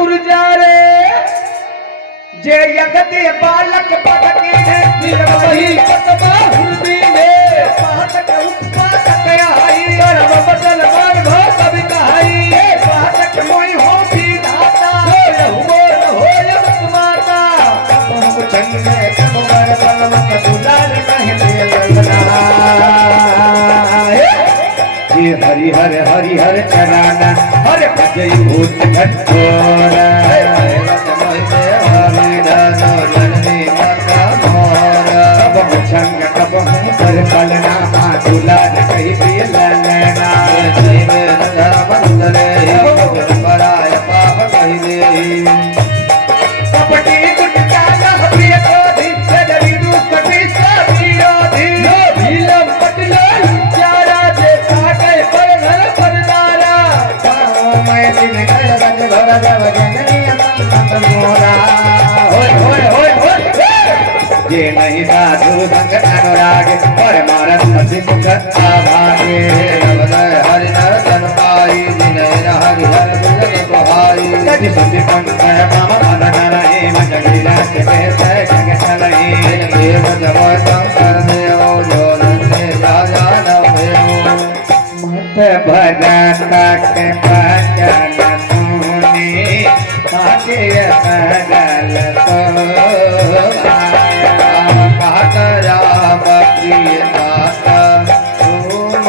पुरजा रे जे यगते बालक पदके ने वही कतबा हुर्दी में पातक उत्पादक आई कर्म बदल मान भो कवि कहाई पातक मोई हो भी धाता हो यमत माता बहु चंगे कब बर बलवत दुलार कहते ललना ये हरि हर चराना हर भजई भूत घटोरा छंग कब हूँ पर पलना दुलार कही पिय ललना पराय पाप कही दे कपटी गुटका लह प्रिय क्रोधी सजरी दुष्पटी विरोधी भीलम पटलो चारा जे साके पर घर परदारा मैं दिन गए रज भर जब जननी संत मोरा होय होय होय होय ये नहीं साधु संग अनुराग और मारत नसी मुख आभागे नवदय हरि नर तन पाई जिनय हरि हर जग दुहाई सज सुधि पंथ मम मन नरहि मन गिरत के जग चलहि देव जब संकर देव जो नंदे राजा नवयो मत भरता के भजन सुनी आके सगल तो राम प्रिय दाता तुम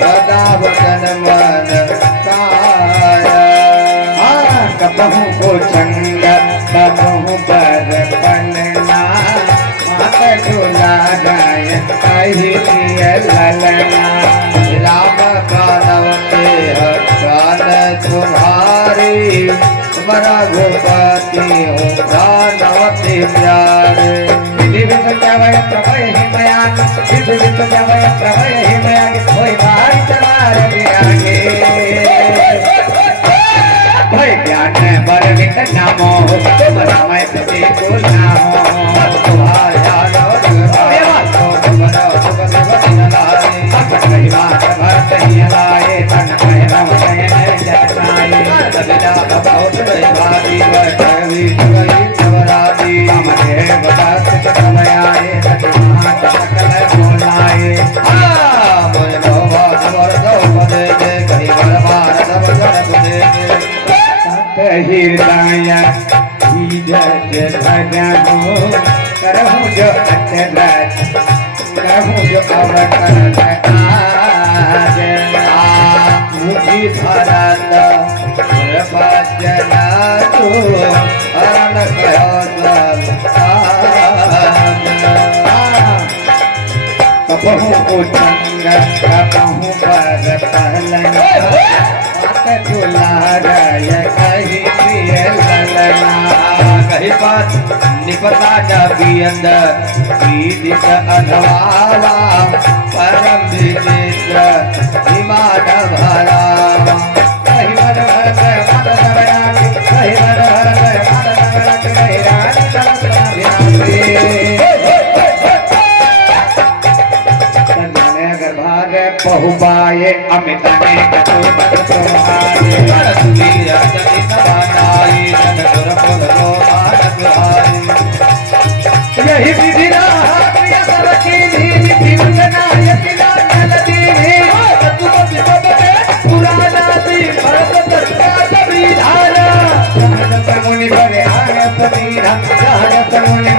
सदा वचन मन कबहू को चंग कबहू पर पन्ना मात झूला गाय कही प्रिय ललना राम कानव के गान तुम्हारी तुम्हारा गोपति हो दानवती प्यारे विद्यावय प्रभय हिमयान विद्यावय प्रभय हिमयान कोई भाई चमार आगे भय ज्ञान बर विक नामो तुम रामय प्रति को नामो तुम्हारा देवा तो तुमरो सुख सुख लाए कही बात भरत ही लाए तन कहना वचन जताए सविदा बहुत भारी वही गई सवराती हमरे बदास कमयाए सतमा सकल बोलाए मोय भव समर दो पदे दे कही बरबार सब जन दे सत हृदय ही जज भजनो करहु जो अचरज करहु जो अवतरण आज मुझी भरत भजना तू अरण कहो कबहू को चंग कबहू पर पहलना दुलार कही प्रिय ललना कही बात निपता जाबी अंदर पीड़ित अधवाला परम विचित्र विमान भरा कही मन भर मन भरा कही मन भर मन कही रानी बहुबाए अमित ने कतुबत तुम्हारे परसुवीर जनित बनाई जन दुर्बल लो मानस हारी यही विधि प्रिय सर की नीति नायक लाल दीनी कतुबत सबे पुराना दी भरत सत्या विधान मुनि बरे आयत मीरा मुनि